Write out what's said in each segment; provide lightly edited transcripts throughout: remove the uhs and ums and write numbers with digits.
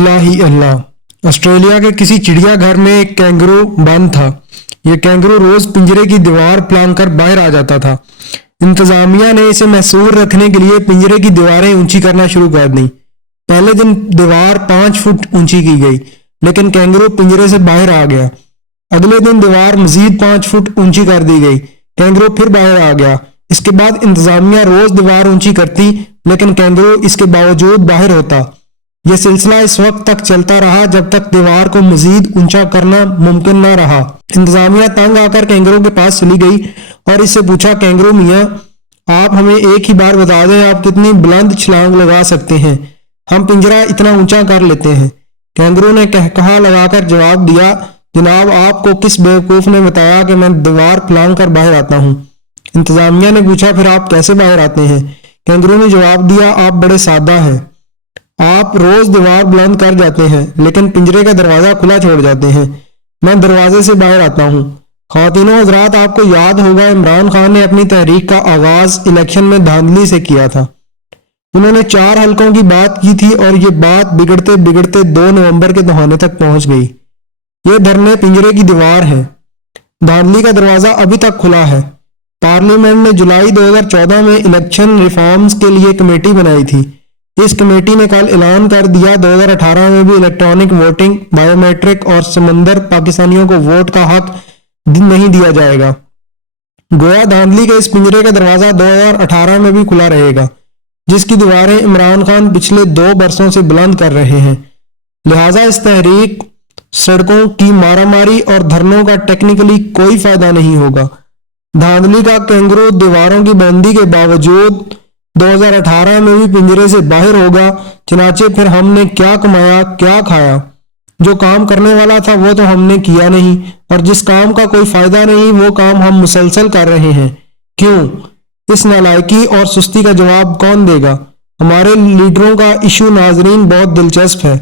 اللہ ہی اللہ۔ Australia کے کسی چڑیا گھر میں ایک کینگرو بند تھا۔ یہ کینگرو روز پنجرے کی دیوار پلانگ کر باہر آ جاتا تھا۔ انتظامیہ نے اسے محصور رکھنے کے لیے پنجرے کی دیواریں اونچی کرنا شروع کر دیں۔ پہلے دن دیوار 5 فٹ اونچی کی گئی، لیکن کینگرو پنجرے سے باہر آ گیا۔ اگلے دن دیوار مزید 5 فٹ اونچی کر دی گئی، کینگرو پھر باہر آ گیا۔ اس کے بعد انتظامیہ روز دیوار اونچی کرتی، لیکن کینگرو اس کے باوجود باہر ہوتا۔ یہ سلسلہ اس وقت تک چلتا رہا جب تک دیوار کو مزید اونچا کرنا ممکن نہ رہا۔ انتظامیہ تنگ آ کر کینگرو کے پاس چلی گئی اور اس سے پوچھا، کینگرو میاں، آپ ہمیں ایک ہی بار بتا دیں آپ کتنی بلند چھلانگ لگا سکتے ہیں؟ ہم پنجرہ اتنا اونچا کر لیتے ہیں۔ کینگرو نے کہا لگا کر جواب دیا، جناب آپ کو کس بیوقوف نے بتایا کہ میں دیوار پلانگ کر باہر آتا ہوں؟ انتظامیہ نے پوچھا، پھر آپ کیسے باہر آتے ہیں؟ کینگرو نے جواب دیا، آپ بڑے سادہ ہیں۔ آپ روز دیوار بلند کر جاتے ہیں لیکن پنجرے کا دروازہ کھلا چھوڑ جاتے ہیں۔ میں دروازے سے باہر آتا ہوں۔ خواتین و حضرات، آپ کو یاد ہوگا عمران خان نے اپنی تحریک کا آغاز الیکشن میں دھاندلی سے کیا تھا۔ انہوں نے 4 حلقوں کی بات کی تھی اور یہ بات بگڑتے بگڑتے 2 نومبر کے دہانے تک پہنچ گئی۔ یہ دھرنے پنجرے کی دیوار ہے۔ دھاندلی کا دروازہ ابھی تک کھلا ہے۔ پارلیمنٹ نے جولائی 2014 میں الیکشن ریفارمز کے لیے کمیٹی بنائی تھی۔ اس کمیٹی نے کل اعلان کر دیا 2018 میں بھی الیکٹرانک ووٹنگ، بائیو میٹرک اور سمندر پاکستانیوں کو ووٹ کا حق نہیں دیا جائے گا۔ گویا دھاندلی کے اس پنجرے کا دروازہ 2018 میں بھی کھلا رہے گا، جس کی دیواریں عمران خان پچھلے 2 برسوں سے بلند کر رہے ہیں۔ لہٰذا اس تحریک، سڑکوں کی مارا ماری اور دھرنوں کا ٹیکنیکلی کوئی فائدہ نہیں ہوگا۔ دھاندلی کا کینگرو دیواروں کی بلندی کے باوجود 2018 میں بھی پنجرے سے باہر ہوگا۔ چنانچہ پھر ہم نے کیا کمایا، کیا کھایا؟ جو کام کرنے والا تھا وہ تو ہم نے کیا نہیں، اور جس کام کا کوئی فائدہ نہیں وہ کام ہم مسلسل کر رہے ہیں۔ کیوں؟ اس نالائکی اور سستی کا جواب کون دے گا؟ ہمارے لیڈروں کا ایشو ناظرین بہت دلچسپ ہے۔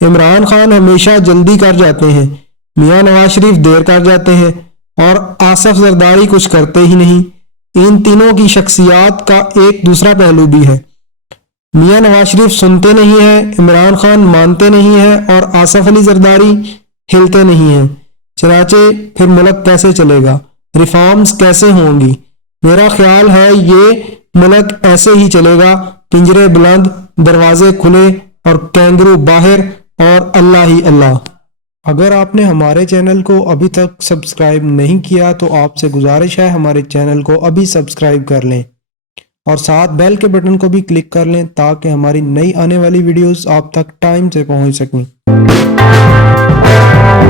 عمران خان ہمیشہ جلدی کر جاتے ہیں، میاں نواز شریف دیر کر جاتے ہیں، اور آصف زرداری کچھ کرتے ہی نہیں۔ ان تینوں کی شخصیات کا ایک دوسرا پہلو بھی ہے۔ میاں نواز شریف سنتے نہیں ہیں، عمران خان مانتے نہیں ہیں، اور آصف علی زرداری ہلتے نہیں ہیں۔ چنانچہ پھر ملک کیسے چلے گا؟ ریفارمز کیسے ہوں گی؟ میرا خیال ہے یہ ملک ایسے ہی چلے گا، پنجرے بلند، دروازے کھلے اور کینگرو باہر، اور اللہ ہی اللہ۔ اگر آپ نے ہمارے چینل کو ابھی تک سبسکرائب نہیں کیا تو آپ سے گزارش ہے ہمارے چینل کو ابھی سبسکرائب کر لیں اور ساتھ بیل کے بٹن کو بھی کلک کر لیں تاکہ ہماری نئی آنے والی ویڈیوز آپ تک ٹائم سے پہنچ سکیں۔